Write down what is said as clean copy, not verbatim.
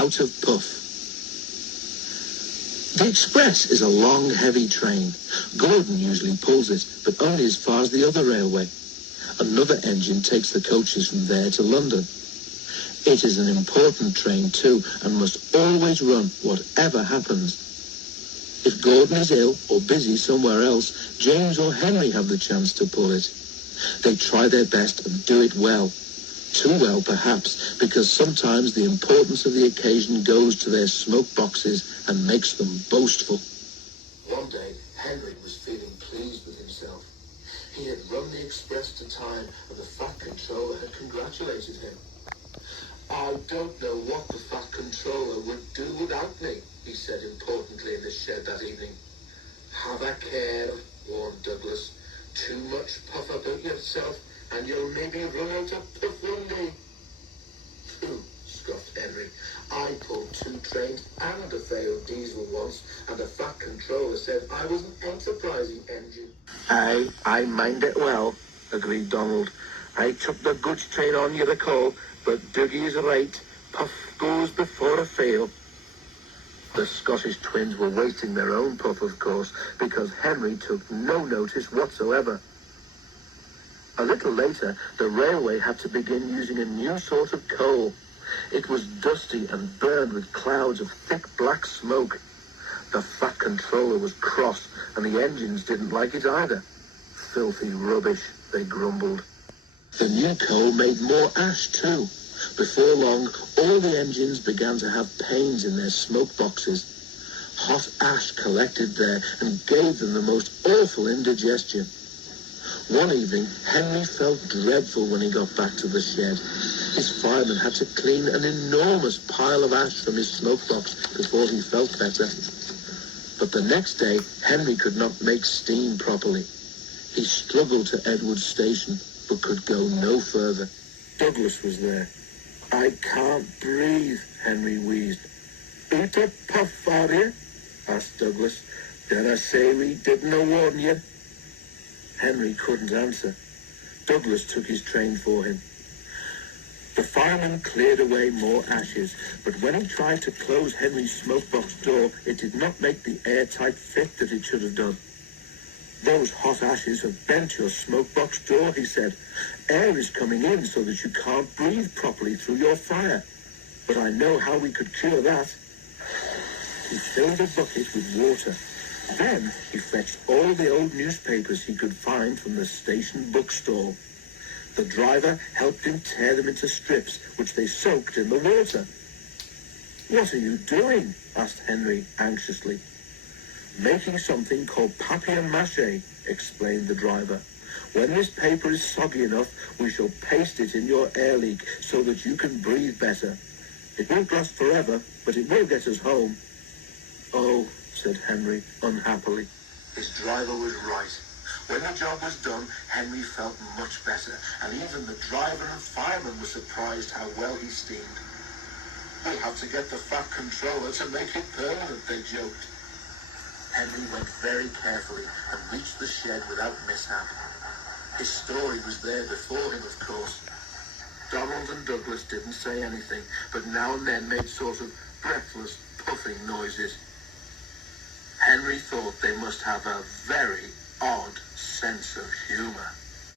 out of puff. The express is a long, heavy train. Gordon usually pulls it, but only as far as the other railway. Another engine takes the coaches from there to London. It is an important train too, and must always run, whatever happens. If Gordon is ill or busy somewhere else, James or Henry have the chance to pull it. They try their best and do it well. Too well, perhaps, because sometimes the importance of the occasion goes to their smoke boxes and makes them boastful. One day, Henry was feeling pleased with himself. He had run the express to time, and the Fat Controller had congratulated him. "I don't know what the Fat Controller would do without me," he said importantly in the shed that evening. "Have a care," warned Douglas. "Too much puff about yourself, and you'll maybe run out of puff one day." "Pooh," scoffed Henry. "I pulled 2 trains and a failed diesel once, and the Fat Controller said I was an enterprising engine." I mind it well," agreed Donald. "I took the goods train on, you recall, but Dougie is right. Puff goes before a fail." The Scottish twins were wasting their own puff, of course, because Henry took no notice whatsoever. A little later, the railway had to begin using a new sort of coal. It was dusty and burned with clouds of thick black smoke. The Fat Controller was cross, and the engines didn't like it either. "Filthy rubbish," they grumbled. The new coal made more ash too. Before long, all the engines began to have pains in their smoke boxes. Hot ash collected there and gave them the most awful indigestion. One evening, Henry felt dreadful when he got back to the shed. His fireman had to clean an enormous pile of ash from his smoke box before he felt better. But the next day, Henry could not make steam properly. He struggled to Edward Station, but could go no further. Douglas was there. "I can't breathe," Henry wheezed. "Out a puff, are you?" asked Douglas. "Did I say we didn't warn you?" Henry couldn't answer. Douglas took his train for him. The fireman cleared away more ashes, but when he tried to close Henry's smokebox door, it did not make the airtight fit that it should have done. "Those hot ashes have bent your smokebox door," he said. "Air is coming in so that you can't breathe properly through your fire. But I know how we could cure that." He filled a bucket with water. Then he fetched all the old newspapers he could find from the station bookstall. The driver helped him tear them into strips, which they soaked in the water. "What are you doing?" asked Henry anxiously. "Making something called papier-mâché," explained the driver. "When this paper is soggy enough, we shall paste it in your air leak so that you can breathe better. It won't last forever, but it will get us home." "Oh," said Henry unhappily. His driver was right. When the job was done, Henry felt much better, and even the driver and fireman were surprised how well he steamed. "We'll have to get the Fat Controller to make it permanent," they joked. Henry went very carefully and reached the shed without mishap. His story was there before him, of course. Donald and Douglas didn't say anything, but now and then made sort of breathless, puffing noises. Henry thought they must have a very odd sense of humor.